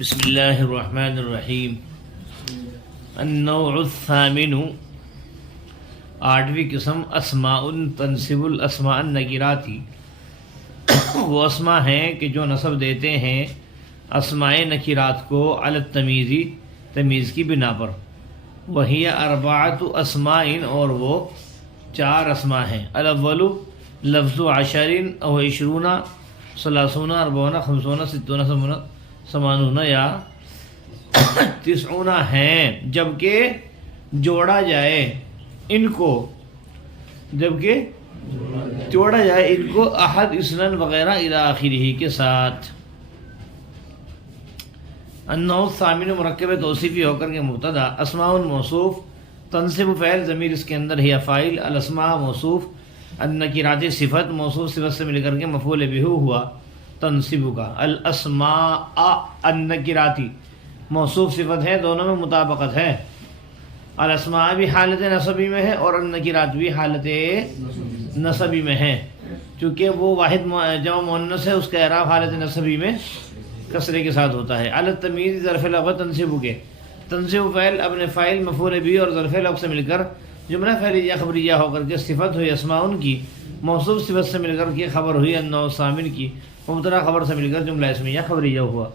بسم اللہ الرحمن الرحیم۔ النوع الثامن، آٹھویں قسم، اسماء تنصب الاسماء النکراتی، وہ اسماء ہیں کہ جو نصب دیتے ہیں اسماء نکرات کو علی التمیزی، تمیز کی بنا پر۔ وہی اربعۃ اسماء، اور وہ چار اسماء ہیں۔ الاول لفظ عشر او عشرون ثلاثون اربعون خمسون ستون سبعون ثمانون یا تسعون ہیں، جبکہ جوڑا جائے ان کو، جبکہ جوڑا جائے ان کو احد اسنن وغیرہ الی آخرہ کے ساتھ۔ النوع الثامن، مرکب توصیفی ہو کر کے مبتدا۔ اسماء موصوف تنصب فعل ضمیر اس کے اندر ہے فاعل، الاسماء موصوف، النکرات صفت موصوف صفت سے مل کر کے مفعول بہ ہوا تنصب کا۔ الاسماء النکراتی موصوف صفت ہے، دونوں میں مطابقت ہے۔ الاسماء بھی حالت نصبی میں ہے اور النکرات بھی حالت نصبی میں ہے، چونکہ وہ واحد جمع مؤنث ہے، اس کا اعراب حالت نصبی میں کسرے کے ساتھ ہوتا ہے۔ علی التمیز ظرف لغت تنصب کے، تنصب فعل اپنے فاعل مفعول بھی اور ظرف لغت سے مل کر جملہ فعلیہ خبریہ ہو کر کے صفت ہوئی اسماء ان کی، موصوف صفت سے مل کر کے خبر ہوئی النوع الثامن کی، مبتدا خبر سے مل کر جملہ اسمیہ خبریہ ہوا۔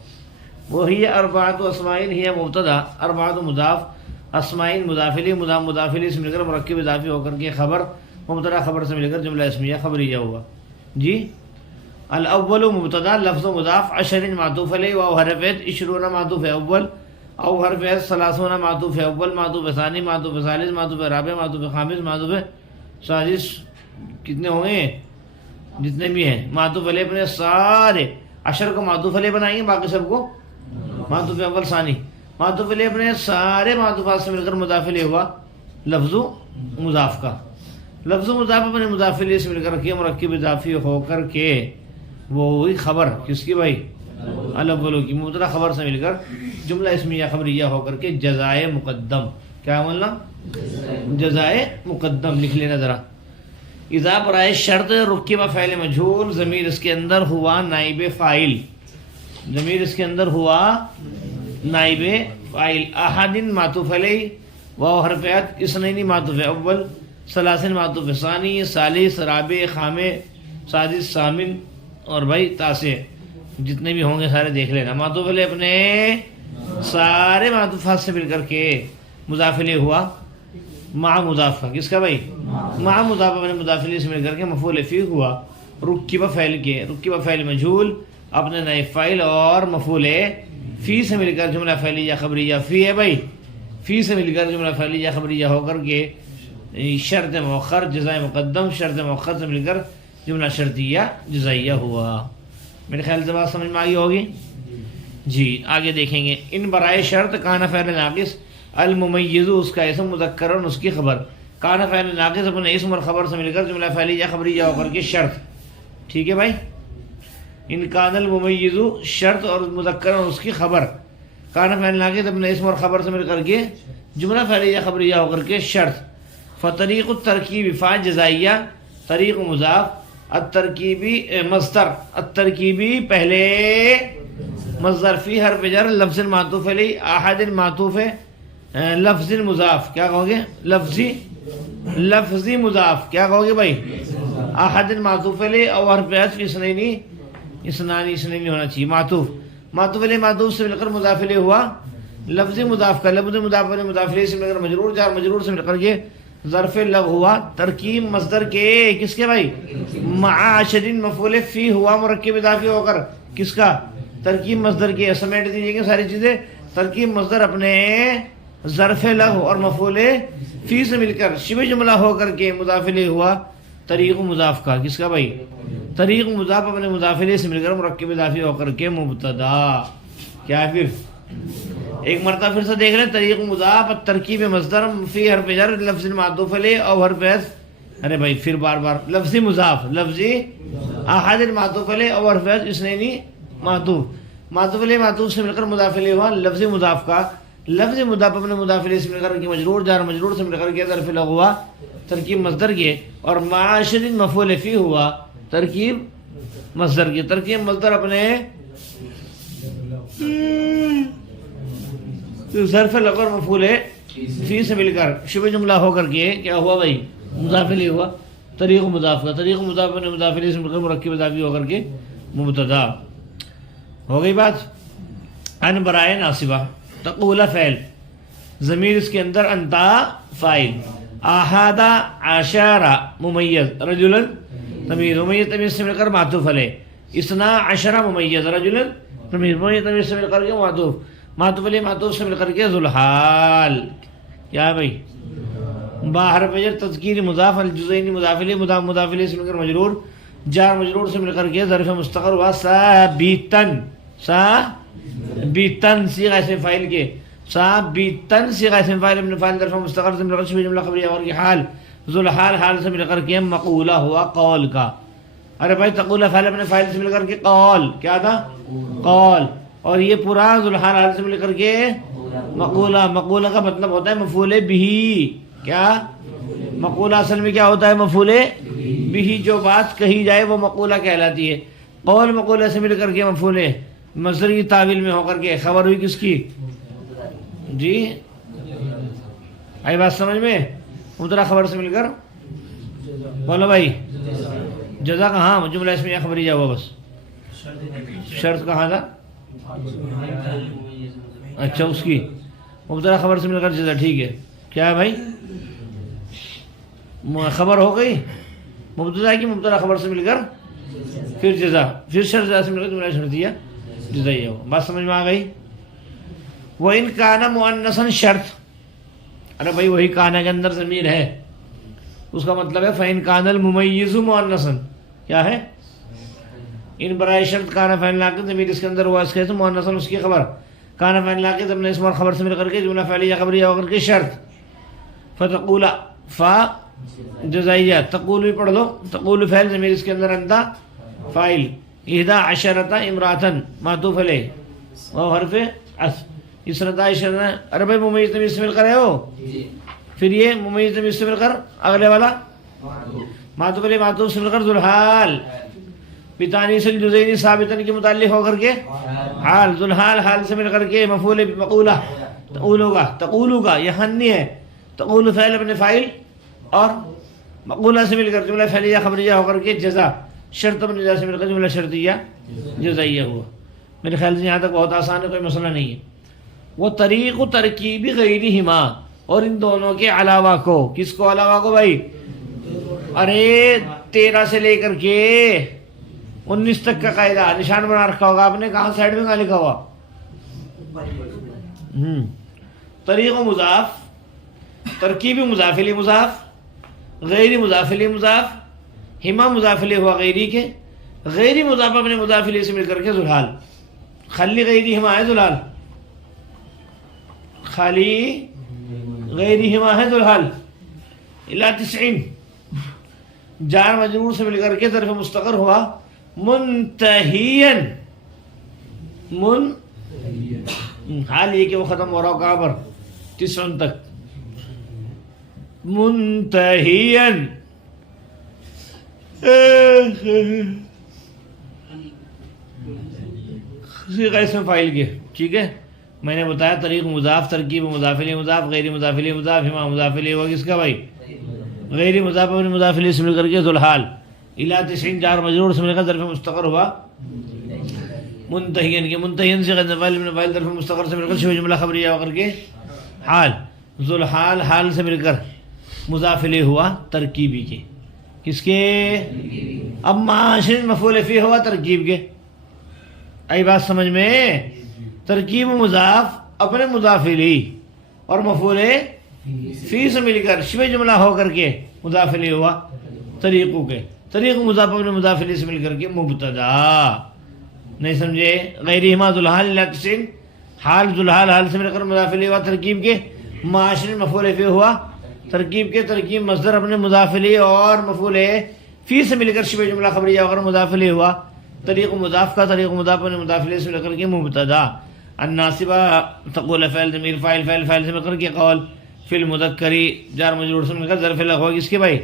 وہی اربعۃ اسماء ہی مبتدا، اربعۃ مضاف، اسماء مضاف الیہ، مضاف الیہ سے مل کر مرکب اضافی ہو کر کے خبر، مبتدا خبر سے مل کر جملہ اسمیہ خبریہ ہوا۔ جی الاول مبتدا لفظ مضاف، عشر معطوف علیہ، واو حرف عطف، عشرون معطوف اول، او حرف عطف، ثلاثون معطوف اول، معطوف ثانی، معطوف ثالث، معطوف رابع، معطوف خامس، معطوف سادس، کتنے ہوں گے جتنے بھی ہیں معطوف علیہ اپنے سارے، عشر کو معطوف علیہ بنائیں گے، باقی سب کو معطوف اول ثانی، معطوف علیہ اپنے سارے معطوفات سے مل کر مضاف الیہ ہوا لفظ مضاف کا۔ لفظ مضاف اپنے مضاف الیہ سے مل کر کے مرکب اضافی ہو کر کے وہی خبر کس کی بھائی؟ الاولو کی، مبتدا خبر سے مل کر جملہ اسمیہ خبریہ ہو کر کے جزائے مقدم، کیا بولنا؟ جزائے مقدم لکھ لینا ذرا۔ اذا برائے شرط رکب فعل مجہول، ضمیر اس کے اندر ہوا نائب فاعل، ضمیر اس کے اندر ہوا نائب فاعل، احد معطوف علیہ، واو حرف عطف، اثنین معطوف اول، ثلاث معطوف ثانی، ثالث رابع خامس سادس ثامن اور بھائی تاسع، جتنے بھی ہوں گے سارے دیکھ لینا۔ معطوف علیہ اپنے سارے معطوفات سے مل کر کے مضاف الیہ ہوا مع مضاف کا، کس کا بھائی؟ مع مضاف اپنے مضاف الیہ سے مل کر کے مفعول فی ہوا رکب فعل کے، رکب فعل مجہول اپنے نائب فاعل اور مفعول فی سے مل کر جملہ فعلیہ خبریہ، فی ہے بھائی، فی سے مل کر جملہ فعلیہ خبریہ ہو کر کے شرط مؤخر جزائے مقدم، شرط مؤخر سے مل کر جملہ شرطیہ جزائیہ ہوا۔ میرے خیال سے بات سمجھ میں آئی ہوگی؟ جی آگے دیکھیں گے۔ ان برائے شرط کان فعل ناقص، الممیز اس کا اسم مذکر اور اس کی خبر، کان فعل ناقص اپنے اسم اور خبر سے مل کر جملہ فعلیہ خبریہ ہو کر کے شرط، ٹھیک ہے بھائی؟ ان کان الممیز شرط اور مذکر اور اس کی خبر، کان فعل ناقص اپنے اسم اور خبر سے مل کر کے جملہ فعلیہ خبریہ ہو کر کے شرط۔ فطریق الترکیب فا جزائیہ، طریق مضاف، الترکیبی مصدر، الترکیبی پہلے مصدر، فی حرف جر، لفظ معطوف علیہ، احد معطوف لفظ مضاف، کیا کہو گے؟ لفظی مضاف، کیا کہو گے بھائی؟ احد معطوف علیہ اور حرف عطف، اثنانی ہونا چاہیے، معطوف علیہ معطوف سے مل کر مضاف علیہ ہوا لفظی مضاف کا، لفظ مضاف علیہ مضاف علیہ سے مل کر مجرور، جار مجرور سے مل کر کے ظرف لغو ہوا، ترکیب مصدر کے، کس کے بھائی؟ مع عشرین مفعول فی ہوا مرکب اضافی ہو کر، کس کا؟ ترکیب مصدر کے، سمیٹ دیجیے گا ساری چیزیں، ترکیب مصدر اپنے ظرف لغو اور مفعول فی سے مل کر شبہ جملہ ہو کر کے مضاف الیہ ہوا طریق مضاف کا، کس کا بھائی؟ طریق مضاف اپنے مضاف الیہ سے مل کر مرکب اضافی ہو کر کے مبتدا، کیا ہے پھر؟ ایک مرتبہ پھر سے دیکھ لیں، طریق مضاف، ترکیب مصدر، فی حرف جر، لفظ معطوف علیہ اور حرف عطف، ارے بھائی پھر بار بار لفظی مضاف، لفظی احد معطوف علیہ اور حرف عطف، اثنین معطوف علیہ معطوف سے مل کر مضاف الیہ ہوا لفظی مضاف کا، لفظ مضاف اپنے مضاف الیہ سے مل کر کے مجرور، جار مجرور سے مل کر کے ظرف لغو ہوا ترکیب مصدر کے، اور مع عشرین مفعول فی ہوا ترکیب مصدر کے، ترکیب مصدر اپنے ظرف لغو اور مفعول فی سے مل کر شبہ جملہ ہو کر کے کیا ہوا بھائی؟ مضاف الیہ ہوا. طریق مضاف کا طریق مضاف نے مضاف الیہ سے مل کر مرکب اضافی ہو کر کے مبتدا ہو گئی بات. ان برائے ناصبہ تقول فعل ضمیر اس کے اندر انتا فاعل احد عشر ممیز رجلا تمیز ممیز تمیز سے مل کر معطوف علیہ اثنا عشر ممیز رجلا تمیز ممیز تمیز سے مل کر کے معطوف معطوف علیہ معطوف سے مل کر کے ذوالحال کیا ہے بھائی؟ باہر بجر تذکیر مضاف الجزئین مضاف الیہ مضاف الیہ سے مل کر مجرور جار مجرور سے مل کر کے ظرف مستقر ہوا ثابتن ثابتن صیغہ اسم فاعل کے ثابتن صیغہ اسم فاعل ابن فاعل ظرف مستقر سے مل کر شبہ جملہ خبریہ اور کی حال ذوالحال حال سے مل کر کے مقولہ ہوا قول کا. ارے بھائی تقول فعل ابن فاعل سے مل کر کے قول کیا تھا؟ قول. اور یہ پورا ذوالحال حال سے مل کر کے مقولہ. مقولہ کا مطلب ہوتا ہے مفعول بہ. کیا مقولہ اصل میں کیا ہوتا ہے؟ مفعول بہ. جو بات کہی جائے وہ مقولہ کہلاتی ہے. قول مقولہ سے مل کر کے مفعول مصدری تعویل میں ہو کر کے خبر ہوئی کس کی؟ جی آئی بات سمجھ میں؟ مبتدا خبر سے مل کر بولو بھائی جزا کہاں جملہ اسمیہ خبریہ ہوا بس. شرط کہاں تھا؟ اچھا اس کی مبتدا خبر سے مل کر جزا. ٹھیک ہے کیا ہے بھائی؟ خبر ہو گئی مبتدا کی مبتدا خبر سے مل کر پھر جزا پھر شرط سے مل کر جملہ شرطیہ جزا. یہ ہو بات سمجھ میں آ گئی؟ وَإِنْ كَانَ مُؤَنَّثًا شرط. ارے بھائی وہی کانا کے اندر ضمیر ہے اس کا مطلب ہے فَإِنْ كَانَ الْمُمَيِّزُ مُؤَنَّثًا کیا ہے؟ ان برائے شرط کانا فعل ناقص ضمیر اس کے اندر ہوا اس کے اسم مؤنثًا اس کی خبر کانا فعل ناقص اپنے اسم اور خبر سے مل کر کے جملہ فعلیہ خبریہ ہو کر کے شرط. فتقول فا جزائیہ تقول بھی پڑھ لو. تقول فعل ضمیر اس کے اندر انتا فاعل احدا عشرۃ امراتن معطوف علیہ اور حرف عطف اسرتا عشرۃ. ارے بھائی ممیز تمیز سے مل کر ہے ہو پھر یہ ممیز تمیز سے مل کر اگلے والا معطوف علیہ معطوف سے مل کر ذوالحال بتانیث الجزئین ثابتن کے متعلق ہو کر کے حال ذوالحال حال سے مل کر کے مفعول مقولہ تقولو کا یہاں نہیں ہے. تقول فعل ابن فاعل اور مقولہ سے مل کر جملہ فعلیہ خبریہ ہو کر کے جزا شرط ابن جزا سے مل کر جملہ شرطیہ جزائیہ ہوا. میرے خیال سے یہاں تک بہت آسان ہے کوئی مسئلہ نہیں ہے. وہ طریق و ترکیب غیرہما اور ان دونوں کے علاوہ کو کس کو علاوہ کو بھائی؟ ارے 13 سے لے کر کے 19 تک کا قاعدہ نشان بنا رکھا ہوگا آپ نے کہاں سائڈ میں کہاں لکھا ہوا؟ طریق و مضاف ترکیب مضاف الیہ مضاف غیر مضاف الیہ مضاف ہما مضاف الیہ ہوا غیری کے غیری مضاف اپنے مضاف الیہ سے مل کر کے ذوالحال خالی غیری ہما ہے ذوالحال خالی غیری ہما ہے ذوالحال الی 90 جار مجرور سے مل کر کے ظرف مستقر ہوا منتہین حال یہ کہ وہ ختم ہو رہا ہو کہاں پر 90 تک منتہین صیغہ اسم فاعل کے. ٹھیک ہے میں نے بتایا طریق مضاف ترکیب مضاف الیہ مضاف غیر مضاف الیہ مضاف ہما مضاف الیہ ہوا کس کا بھائی؟ غیر مضاف اپنے مضاف الیہ سے مل کر کے ذوالحال الی 90 جار مجرور سے مل کر ظرف مستقر ہوا منتہین کے منتہین سے غیر فاعل ابن فاعل ظرف مستقر سے مل کر شبہ جملہ خبریہ ہو کر کے حال ذوالحال حال سے مل کر مضاف الیہ ہوا ترکیبی کے کس کے؟ اب معاشر مفعول فیہ ہوا ترکیب کے. آئی بات سمجھ میں؟ ترکیب مضاف اپنے مضاف الیہ اور مفعول فی سے مل کر شبہ جملہ ہو کر کے مضاف الیہ ہوا طریقوں کے. طریق مضاف اپنے مضاف الیہ سے مل کر کے مبتدا. نہیں سمجھے؟ غیرہما ذوالحال الی 90 حال ذوالحال حال سے مل کر مضاف الیہ ہوا ترکیب کے معاشر مفعول فیہ ہوا ترکیب کے. ترکیب مصدر اپنے مضاف الیہ اور مفعول فی سے مل کر شبہ جملہ خبریہ ہو کر مضاف الیہ ہوا طریق مضاف کا. طریق مضاف اپنے مضاف الیہ سے مل کر کے مبتدا. الناصبہ تقول فعل ضمیر فاعل فاعل سے مل کر کے قول فی المذکری جار مجرور سے مل کر ظرف لغو کس کے بھائی؟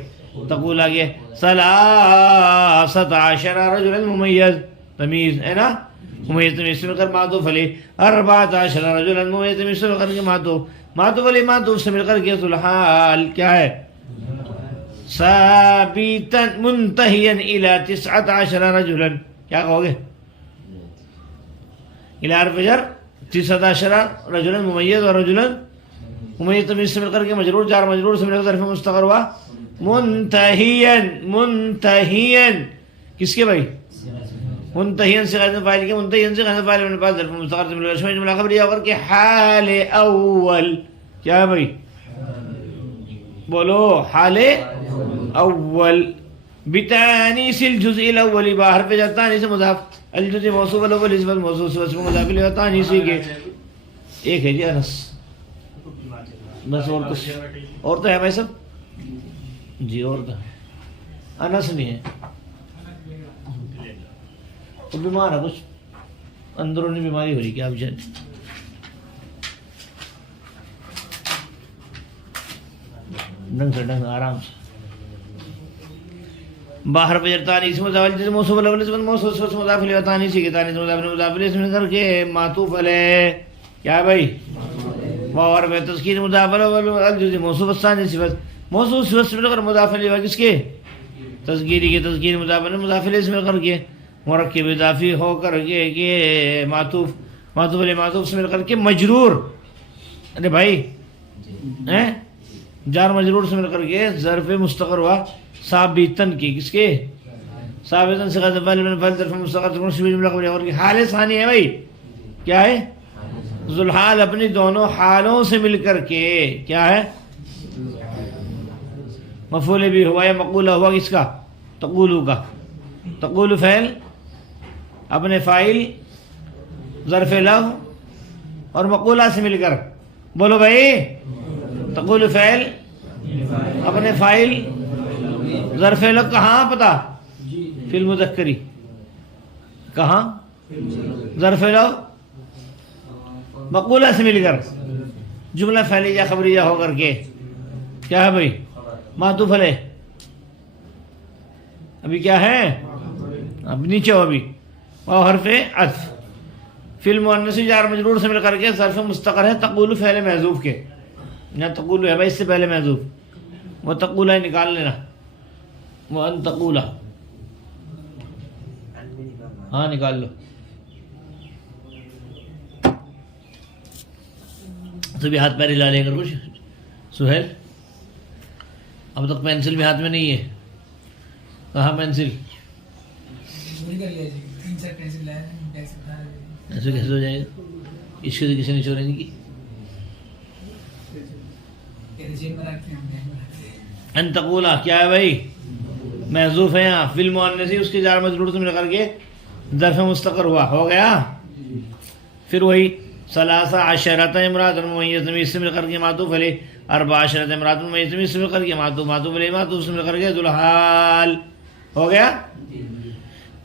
تقول آگے 13 رجلا ممیز تمیز ہے نا ممیز تمیز سے مل کر معطوف علیہ 14 رجلا ممیز تمیز سے مل کر کے معطوف علیہ معطوف سے مل کر کے ذوالحال کیا ہے ثابتا منتہیا الی 19 رجلا کیا کہو گے الی حرف جر 19 رجلا ممیز اور رجلا ممیز تمیز سے مل کر کے مجرور جار مجرور سے مل کر ظرف مستقر ہوا منتہیا کس کے بھائی منتہین سے غیر فاعل کے منتہین سے غیر فاعل میں پاس ظرف مستقر سے مل کر جملہ خبریہ ہو کر کے حال اول کیا ہے بھائی بولو حال اول بتانیس الجزء الاول باہر پہ جاتا ہے سے مضاف الجزء موصوف الاول اس وقت موصوف سے اسم مضاف الیہ تانیسی کے ایک ہے جی انس بس اور کچھ اور تو ہے بھائی سب جی اور تو انس نہیں ہے تو بیمار ہے کچھ اندرونی بیماری ہو رہی کیا بچے ڈنگ سے ڈنگ آرام سے باہر بجر تانیس مضاف جس موصوف الاول اس موصوف مضاف الیہ تانیسی کے تانیس مضاف الیہ اسم کر کے معطوف علیہ کیا ہے بھائی واو حرف تذکیر مضاف الاول الجزء موصوف الثانی صفت موصوف صفت سے مل کر مضاف الیہ کس کے تذکیری کے تذکیر مضاف الیہ مضاف الیہ سے مل کر کے مرکب اضافی ہو کر کے معطوف علیہ معطوف سے مل کر کے مجرور ارے بھائی جار مجرور سے مل کر کے ظرف مستقر ہوا ثابتن کی کس کے ثابتن سے غیر فاعل من فاعل ظرف مستقر سے شبیہ جملہ خبریہ اور کی حال ثانی ہے بھئی کیا ہے ذوالحال اپنی دونوں حالوں سے مل کر کے کیا ہے مفعول بھی ہوا یا مقولہ ہوا کس کا تقولو کا تقول فعل اپنے فاعل ظرف لغو اور مقولہ سے مل کر بولو بھائی تقول فعل اپنے فاعل ظرف لغو کہاں پتا فی المذکری کہاں ظرف لغو مقولہ سے مل کر جملہ فعلیہ خبریہ ہو کر کے کیا ہے بھائی معطوف علیہ ابھی کیا ہے اب نیچے ہو ابھی اور حرف عطف فی المؤنث جار مجرور سے مل کر کے ظرف مستقر ہے تقول فعل محذوف کے یہاں تقول ہے بھائی اس سے پہلے محذوف وہ تقولہ نکال لینا وہ ان تقولہ ہاں نکال لو تو بھی ہاتھ پیر ہلا لے کر کچھ سہیل اب تک پینسل بھی ہاتھ میں نہیں ہے کہاں پینسل ایسے کیسے ہو جائے گا اس کے کسی نے چوری نہیں کی ان تقولا کیا ہے بھائی محذوف ہے یہاں فی المؤنث اس کے جار مجرور سے مل کر کے ظرف مستقر ہوا ہو گیا پھر وہی 13 امراۃ ممیز تمیز سے مل کر کے معطوف علیہ 14 امراۃ ممیز تمیز سے مل کر کے معطوف علیہ معطوف سے مل کر کے ذوالحال ہو گیا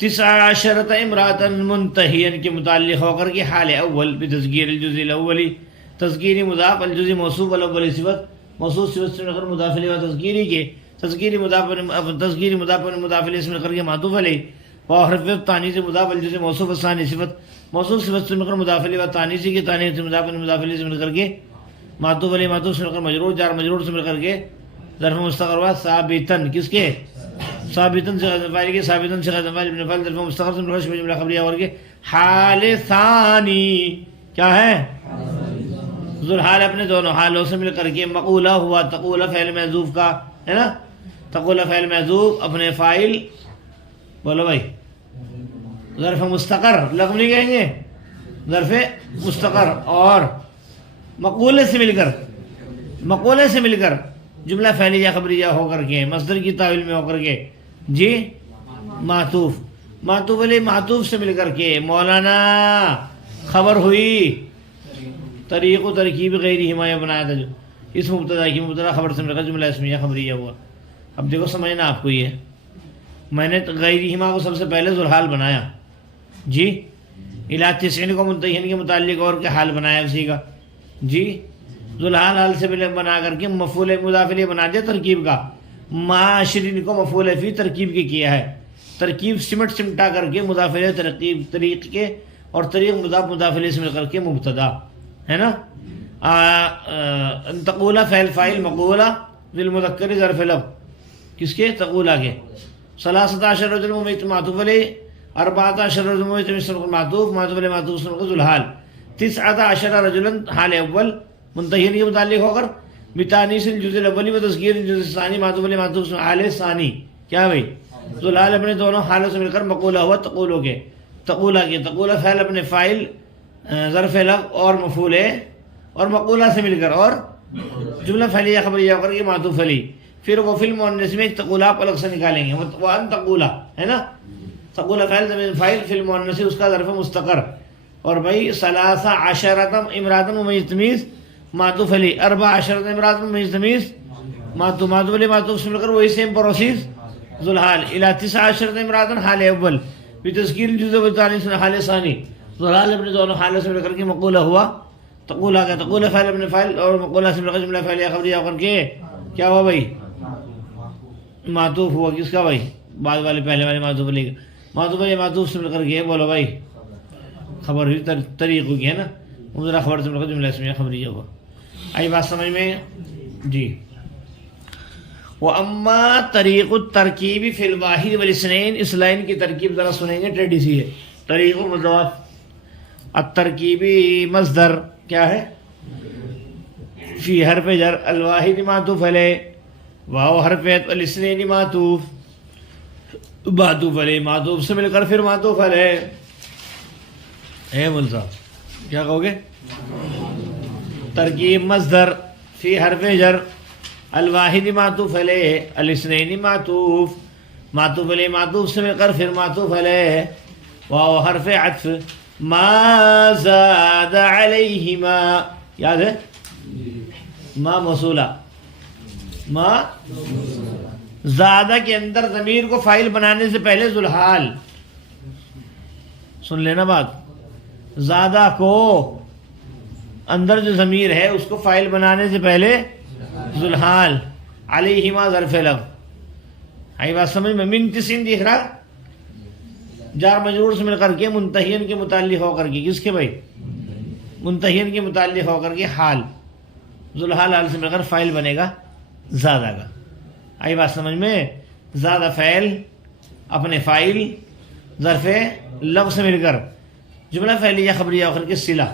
19 امراۃ منتہیا کے متعلق ہو کر کے حال اول بتذکیر الجزء الاولی تذکیری مضاف الجزء موصوف الاول صفت موصوف صفت سے مل کر مضاف الیہ تذکیری کے تذکیری مضاف مضاف الیہ سے مل کر کے معطوف علیہ وحرف تانیث مضاف الجزء موصوف الثانی صفت موصوف صفت سے مل کر مضاف الیہ تانیث کی تانیث مضاف الیہ سے مل کر کے معطوف علیہ معطوف سے مل کر مجرور جار مجرور سے مل کر کے ظرف مستقر ہوا ثابتن کس کے ثابتن سے غیر فاعل کے ثابتن سے غیر فاعل ابن فاعل ظرف مستقر سے مل کر جملہ خبریہ اور کے حال ثانی کیا ہے ذوالحال اپنے دونوں حالوں سے مل کر کے مقولہ ہوا تقولہ فعل محذوف کا ہے نا تقولہ فعل محذوف اپنے فاعل بولو بھائی ظرف مستقر لغو نہیں کہیں گے ظرف مستقر اور مقولے سے مل کر جملہ فعلیہ خبریہ ہو کر کے مصدر کی تاویل میں ہو کر کے جی معطوف علیہ معطوف سے مل کر کے مولانا خبر ہوئی طریق و ترکیب غیر حمایہ بنایا تھا جو اس مبتدا کی مبتدا خبر سے مل کر جملہ اسمیہ خبریہ ہوا اب دیکھو سمجھنا آپ کو یہ میں نے غیر حما کو سب سے پہلے ذوالحال بنایا جی الی 90 کو منتہین کے متعلق اور کے حال بنایا اسی کا جی ذوالحال حال سے بنا کر کے مفعول مضاف الیہ بنا دیا ترکیب کا معاشرین کو مفعول فی ترکیب کے کیا ہے ترکیب سمٹا کر کے مضاف الیہ ترکیب طریق کے اور طریق مضاف مضاف الیہ سے مل کر کے مبتدا ہے نا. ان تقولا فعل فاعل مقولا للمذکر ظرف لفظ کس کے؟ تقولا کے. 13 رجل ممیت معطوف علیہ 14 رجل ممیت معطوف معطوف علیہ معطوف ذو الحال. 19 رجلا حال اول منتہین کے متعلق ہو کر بتانیث الجزء الاولی و تذکیر الجزء الثانی معطوف علیہ معطوف حال ثانی کیا بھائی ذو الحال اپنے دونوں حالوں سے مل کر مقولہ ہوا تقولوں کے. تقولا کے تقولہ فعل اپنے فاعل ظرف لفظ اور مفعول اور مقولہ سے مل کر اور جملہ فعلیہ خبریہ ہو کر کے معطوف علیہ. پھر وہ فی المؤنث میں تقولا آپ الگ سے نکالیں گے. وان تقولا ہے نا تقولا فعل ضمیر فاعل فی المؤنث اس کا ظرف مستقر. اور بھائی 13 امراۃ ممیز تمیز معطوف علیہ 14 امراۃ ممیز تمیز معطوف علیہ معطوف سے مل کر وہی سیم پروسیس ذو الحال. الی 19 امراۃ حال اول بتذکیر الجزء والتانیث حال ثانی ذو الحال اپنے دونوں حالوں سے مل کر کے مقولہ ہوا تقولا کا. تقولا فعل اپنے فاعل اور مقولہ سے مل کر جملہ فعلیہ خبریہ ہو کر کے کیا ہوا بھائی معطوف ہوا کس کا بھائی بعد والے پہلے والے معطوف علیہ کا. معطوف علیہ معطوف سے مل کر کے بولو بھائی خبر ہوئی طریق ہوگی ہے نا. مبتدا خبر سے مل کر جملہ اسمیہ خبریہ ہوا. آئی بات سمجھ میں جی. وَأَمَّا طریق الترکیب فی الواحد والاثنین اس لائن کی ترکیب ذرا سنیں گے ٹیڈی سی ہے. طریق مضاف الترکیبی مصدر کیا ہے فی حرف جر الواحد معطوف علیہ واو حرف الاثنین معطوف علیہ معطوف سے مل کر پھر معطوف علیہ ہے. مول صاحب کیا کہو گے؟ ترکیب مصدر فی حرف جر الواحد معطوف علیہ الاثنین معطوف علیہ معطوف سے مل کر پھر معطوف علیہ واو حرف عطف ما زاد علیہما یاد ہے ما موصولہ ما زادہ کے اندر ضمیر کو فاعل بنانے سے پہلے ذو الحال سن لینا بات. زادہ کو اندر جو ضمیر ہے اس کو فاعل بنانے سے پہلے ذو الحال علیہما ظرف لفظ. آئی بات سمجھ میں؟ من تسین دیکھ رہا جار مجرور سے مل کر کے منتہین کے متعلق ہو کر کے کس کے بھائی منتہین کے متعلق ہو کر کے حال ذو الحال حال سے مل کر فاعل بنے گا زادہ کا. آئی بات سمجھ میں؟ زادہ فعل اپنے فاعل ظرف لفظ سے مل کر جملہ فعلیہ خبریہ ہو کر کے صلہ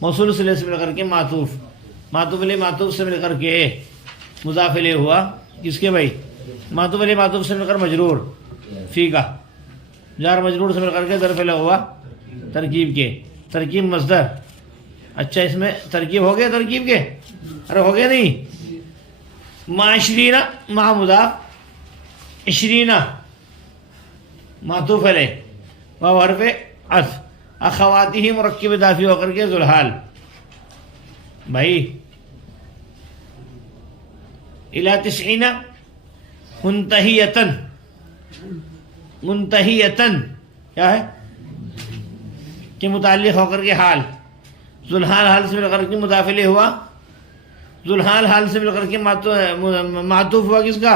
موصول صلہ سے مل کر کے معطوف علیہ معطوف سے مل کر کے مضاف الیہ ہوا کس کے بھائی معطوف علیہ معطوف سے مل کر مجرور فی کا جار مجرور سے مل کر کے ظرف لہ ہوا ترکیب کے. ترکیب مصدر اچھا اس میں ترکیب ہو گیا ترکیب کے ارے ہو گیا نہیں. معاشرینہ مع مضاف عشرینہ معطوف علیہ واو حرف عطف اخواتی مرکب اضافی ہو کر کے ذو الحال بھائی الی 90 منتہیتن کیا ہے کہ متعلق ہو کر کے حال ذو الحال حال سے مل کر کے مضاف الیہ ہوا ذو الحال حال سے مل کر کے معطوف ہوا کس کا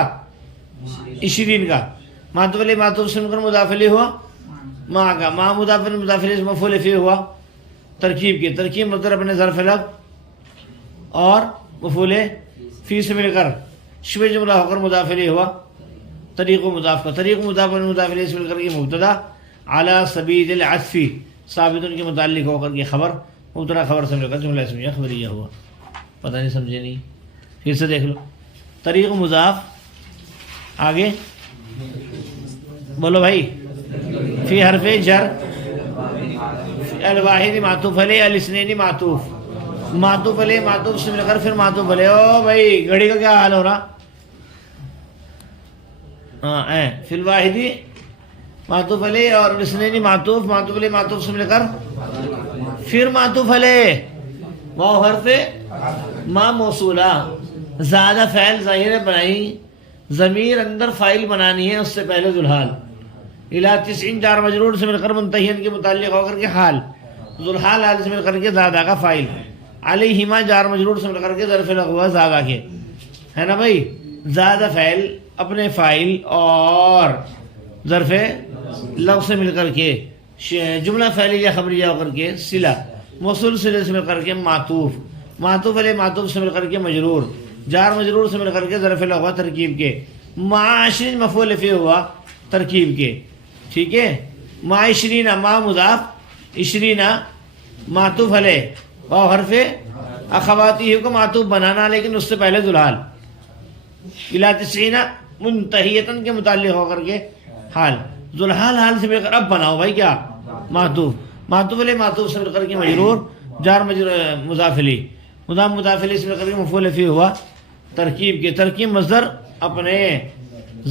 20 کا معطوف علیہ معطوف سے مل کر مضاف الیہ ہوا ما کا ما مضاف الیہ مفعول فیہ ہوا ترکیب کے. ترکیب مصدر اپنے ظرف لفظ اور مفعول فی سے مل کر شبہ جملہ ہو کر مضاف الیہ ہوا. طریق و مضاف کا طریق مضاف الیہ سے مل کر کے مبتدا علی سبیل العطف ثابت ان کے متعلق ہو کر کے خبر مبتدا خبر سے مل کر جملہ اسمیہ خبریہ ہوا. پتہ نہیں سمجھے نہیں پھر سے دیکھ لو. طریق مضاف آگے بولو بھائی فی حرف جر الواحد معطوف علیہ الاثنین معطوف علیہ معطوف سے مل کر پھر معطوف علیہ. او بھائی گھڑی کا کیا حال ہو رہا فی الواحد معطوف علیہ اور الاثنین معطوف علیہ معطوف سے مل کر پھر معطوف علیہ واو حرف ما موصولہ زیادہ فعل ظاہر بنائی ضمیر اندر فاعل بنانی ہے اس سے پہلے ذو الحال الی 90 جار مجرور سے مل کر منتہین کے متعلق ہو کر کے حال ذو الحال حال سے مل کر کے زادہ کا فاعل علیہما جار مجرور سے مل کر کے ظرف لغو ہوا زادہ کے ہے نا بھائی. زادہ فعل اپنے فاعل اور ظرف لفظ سے مل کر کے جملہ فعلیہ خبریہ ہو کر کے صلہ، موصول صلے سے مل کر کے معطوف، معطوف علیہ معطوف سے مل کر کے مجرور، جار مجرور سے مل کر کے ظرف لغو ترکیب کے، معاشرین مفعول فی ہوا ترکیب کے، ٹھیک ہے. معاشرین ما مضاف، عشرین معطوف علیہ، واو حرف اخواتی کو معطوف بنانا، لیکن اس سے پہلے ذوالحال، الی 90 منتہیتن کے متعلق ہو کر کے حال، ذوالحال حال سے مل کر اب بناؤ بھائی کیا معطوف، معطوف علیہ معطوف سے مل کر کے مجرور، جار مضاف الیہ، مضاف الیہ سے مل کر کے مفعول فی ہوا ترکیب کے. ترکیب مصدر اپنے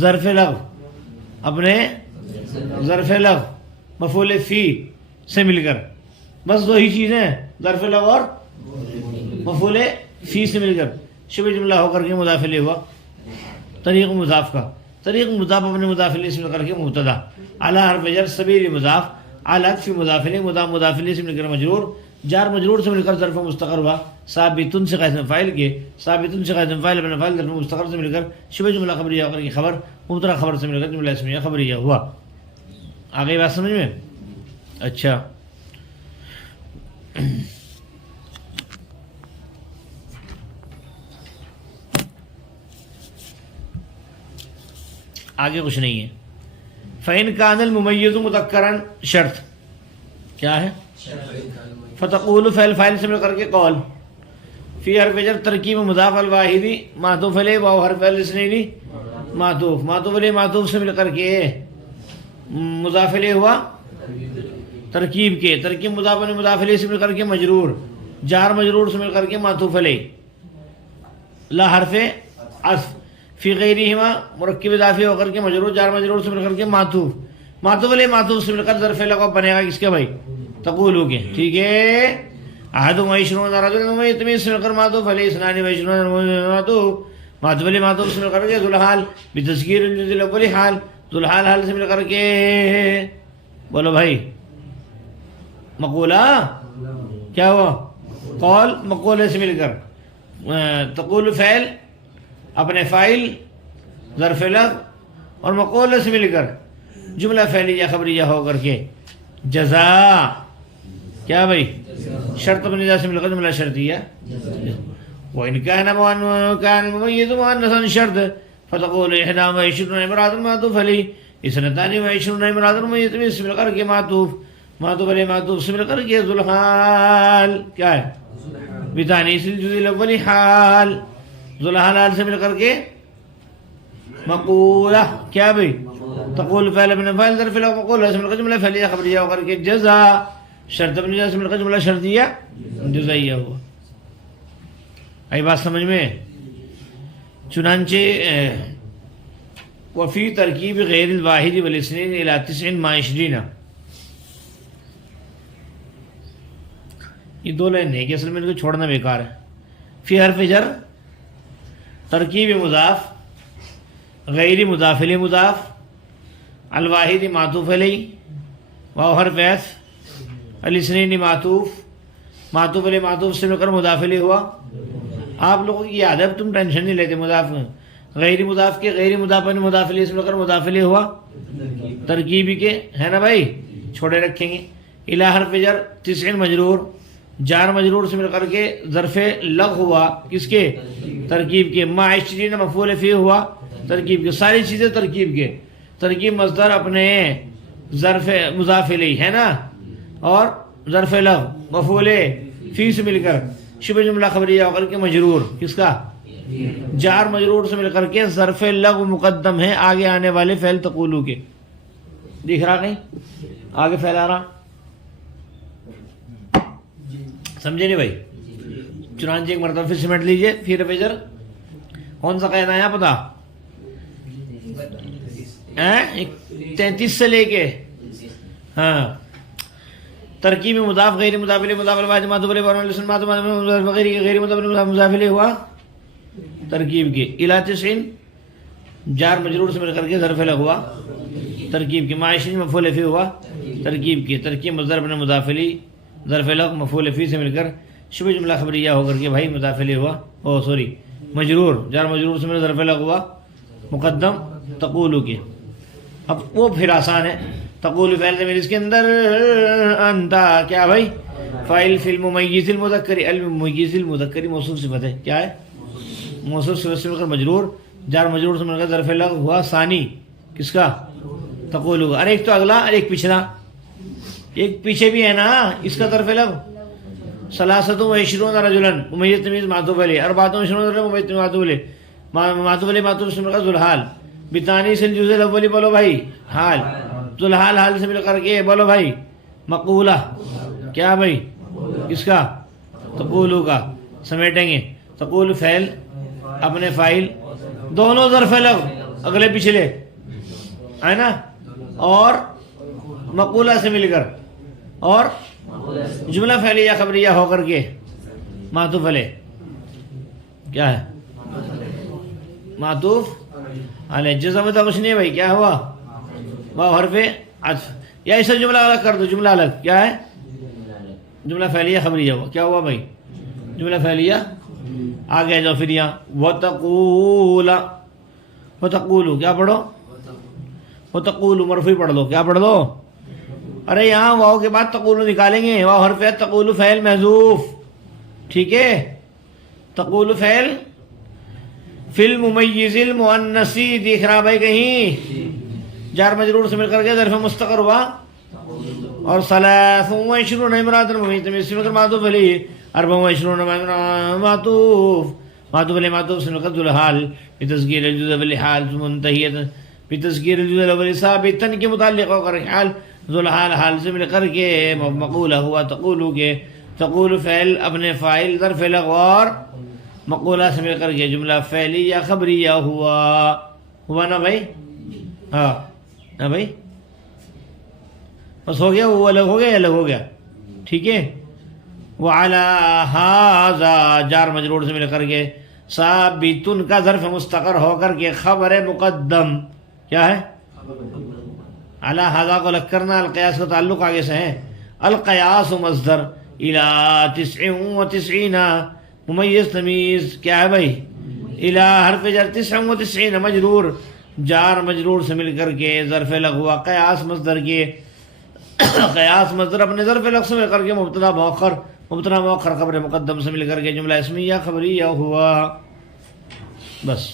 ظرف لغو، اپنے ظرف لغو مفعول فی سے مل کر، بس دو ہی چیزیں، ظرف لغو اور مفعول فی سے مل کر شبہ جملہ ہو کر کے مضاف الیہ ہوا. طریق مضاف کا، طریق مضاف اپنے مضاف الیہ سے مل کر کے مبتدا، اعلی حرف جر، سبیل مضاف، اعلی فی مضاف الیہ، مضاف الیہ سے مل کر مجرور، جار مجرور سے مل کر ظرف مستقر ہوا، ثابتن سے قائم فاعل کے، ثابتن سے قائم فاعل اپنے فاعل ظرف مستقر سے مل کر شبہ جملہ خبریہ ہو کر کے خبر، مبتدا خبر سے مل کر جملہ اسمیہ خبریہ ہوا. آگے بات سمجھ میں؟ اچھا آگے کچھ نہیں ہے. فَإِنْ كَانَ الْمُمَيِّزُ مُذَكَّرًا، شرط کیا ہے؟ فتقول فعل فاعل سے مل کر کے قول، فی حرف جر ترکیب مضاف الواحدی معطوف علیہ، واو حرف الاثنین معطوف، معطوف علیہ معطوف سے مل کر کے مضاف علیہ ہوا ترکیب کے، ترکیب مضاف علیہ مضاف علیہ سے مل کر کے مجرور، جار مجرور سے مل کر کے معطوف علیہ، لا حرف عطف، فی غیرہما مرکب اضافی ہو کر کے مجرور، جار مجرور سے مل کر کے معطوف، معطوف علیہ معطوف سے مل کر ظرف لغو بنے گا کس کے بھائی؟ تقولو کے، ٹھیک ہے. احد و عشرون رجل یتمیز سے مل کر معطوف علیہ، اثنان و عشرون معطوف، معطوف علیہ معطوف سے مل کر کے ذوالحال بتذکیر الجزء الاول حال، ذوالحال حال سے مل کر کے بولو بھائی مقولہ کیا ہوا؟ قول مقولے سے مل کر، تقول فعل اپنے فاعل ظرف لغو اور مقولے سے مل کر جملہ فعلیہ خبریہ ہو کر کے جزا، کیا بھائی؟ شرط اپنے جزا سے مل کر جملہ شرطیہ. وَإِنْ كَانَ مُمَيِّزٌ مُؤَنَّثًا شرط فتقول 21 امرأة معطوف علیہ، 22 امرأة ممیز سے مل کر کے معطوف، معطوف علیہ معطوف سے مل کر کے ذوالحال کیا ہے؟ بتانیث الجزء الاول حال، ذوالحال حال سے مل کر کے مقولہ کیا بھئی؟ تقول فعل ابن فاعل ظرف لغو مقولہ سے مل کر جملہ فعلیہ خبریہ ہو کر کے جزا، شرط ابن جزا سے مل کر جملہ شرطیہ جزائیہ ہوا. آئی بات سمجھ میں؟ چنانچہ وفی ترکیب غیر الواحد والاثنین الی 90 مع 20، یہ دو لائن ہے کہ اصل میں ان کو چھوڑنا بیکار ہے. فی حرف جر ترکیب مضاف، غیر مضاف الیہ مضاف، الواحد معطوف علیہ، واو حرف عطف، الاثنین معطوف، معطوف علیہ معطوف سے مل کر مضاف الیہ ہوا. آپ لوگوں کی یاد ہے، تم ٹینشن نہیں لیتے، مضاف غیر مضاف کے، غیر مضاف علیہ مضاف الیہ سے مل کر مضاف الیہ ہوا ترکیبی کے، ہے نا بھائی؟ چھوڑے رکھیں گے. الی حرف جر 90 مجرور، جار مجرور سے مل کر کے ظرف لغو ہوا کس کے؟ ترکیب کے. مع 20 مفعول فی ہوا ترکیب کے. ساری چیزیں ترکیب کے. ترکیب مصدر اپنے ظرف مضاف الیہ ہے نا، اور ظرف لغو مفعول فی سے مل کر شبہ جملہ خبریہ ہو کر کے مجرور کس کا؟ جار مجرور سے مل کر کے ظرف لغو مقدم ہے آگے آنے والے فعل تقولو کے. دیکھ رہا کہیں آگے فعل آ رہا؟ سمجھے نہیں بھائی؟ چنانچہ ایک مرتبہ پھر سمیٹ لیجئے. پھر فجر کون سا قاعدہ ہے پتا؟ 33 سے لے کے ہاں ترکیب مضاف غیر مضاف الیہ مضاف الیہ معطوف علیہ غیر مضاف الیہ مضاف الیہ ہوا ترکیب کے. الی 90 جار مجرور سے مل کر کے ظرف لغو ہوا ترکیب کے. مع 20 مفعول فی ہوا ترکیب کے. ترکیب مصدر اپنے مضاف الیہ ظرف لغو مفعول فی سے مل کر شبہ جملہ خبریہ ہو کر کے بھائی مضاف الیہ ہوا مجرور، جار مجرور سے مل ظرف لغو ہوا مقدم تقولو کے. اب وہ پھر آسان ہے. تقول فعل ضمیر اس کے اندر، انتا کیا بھائی فاعل فی الممیز المذکر، الممیز المذکر موصوف صفت ہے، کیا ہے موصوف صفت سے مل کر مجرور، جار مجرور سے مل کر ظرف لغو ہوا ثانی کس کا تقول ہوگا. ارے ایک تو اگلا اور ایک پچھلا، ایک پیچھے بھی ہے نا اس کا ظرف لغو. ثلاثۃ و عشرون رجلا ممیز تمیز معطوف علیہ، اربعۃ و عشرون رجلا ممیز تمیز معطوف علیہ، معطوف علیہ معطوف سے مل کر ذوالحال. بتانی سے الجزء الاولی بولو بھائی حال، ذوالحال حال سے مل کر کے بولو بھائی مقولہ کیا بھائی کس کا تقولو کا. سمیٹیں گے تقول فعل اپنے فاعل دونوں ظرف لغو اگلے پچھلے ہے نا، اور مقولہ سے مل کر، اور جملہ فعلیہ خبریہ ہو کر کے معطوف علیہ کیا ہے معطوف علیہ. جزم تو کچھ نہیں ہے بھائی، کیا ہوا واو حرف عطف. یا اسے جملہ الگ کر دو، جملہ الگ کیا ہے جملہ فعلیہ خبریہ ہوا، کیا ہوا بھائی جملہ فعلیہ. آگے جاؤ پھر یہاں وتقول، وتقول کیا پڑھو وتقول مرفوع پڑھ دو، کیا پڑھ دو. ارے یہاں واو کے بعد تقول نکالیں گے، واو حرف تقول فعل محذوف، ٹھیک ہے. تقول فعل فی الممیز المؤنثی دیکھ رہا بھائی کہیں، جار مجرور سے مل کر کے ظرف مستقر ہوا، اور ثلاث و عشرون امرأۃ ممیز تمیز سے مل کر معطوف علیہ، اربع و عشرون معطوف معطوف علیہ معطوف سے مل کر ذوالحال بتذکیر الجزء والحال منتہیۃ بتذکیر الجزء الاول ثابتا کے متعلق ہو کر حال، ذوالحال حال سے مل کر کے مقولہ ہوا تقولو کے. تقول فعل اپنے فاعل ظرف لغو اور مقولہ سے مل کر کے جملہ فعلی یا خبریہ ہوا نا بھائی. ہاں نا بھائی بس ہو گیا، وہ الگ ہو گیا الگ ہو گیا ٹھیک ہے. وعلی ھذا جار مجرور سے مل کر کے ثابتن کا ظرف مستقر ہو کر کے خبر مقدم کیا ہے علی ھذا کو الگ کرنا، القیاس کا تعلق آگے سے ہے. القیاس مصدر الی 99 ممیز تمیز کیا ہے بھئی الی حرف جر 99 مجرور، جار مجرور سے مل کر کے ظرف لغو ہوا. قیاس مصدر کے قیاس مصدر اپنے ظرف لغو سے مل کر کے مبتدا مؤخر خبر مقدم سے مل کر کے جملہ اسمیہ خبریہ ہوا. بس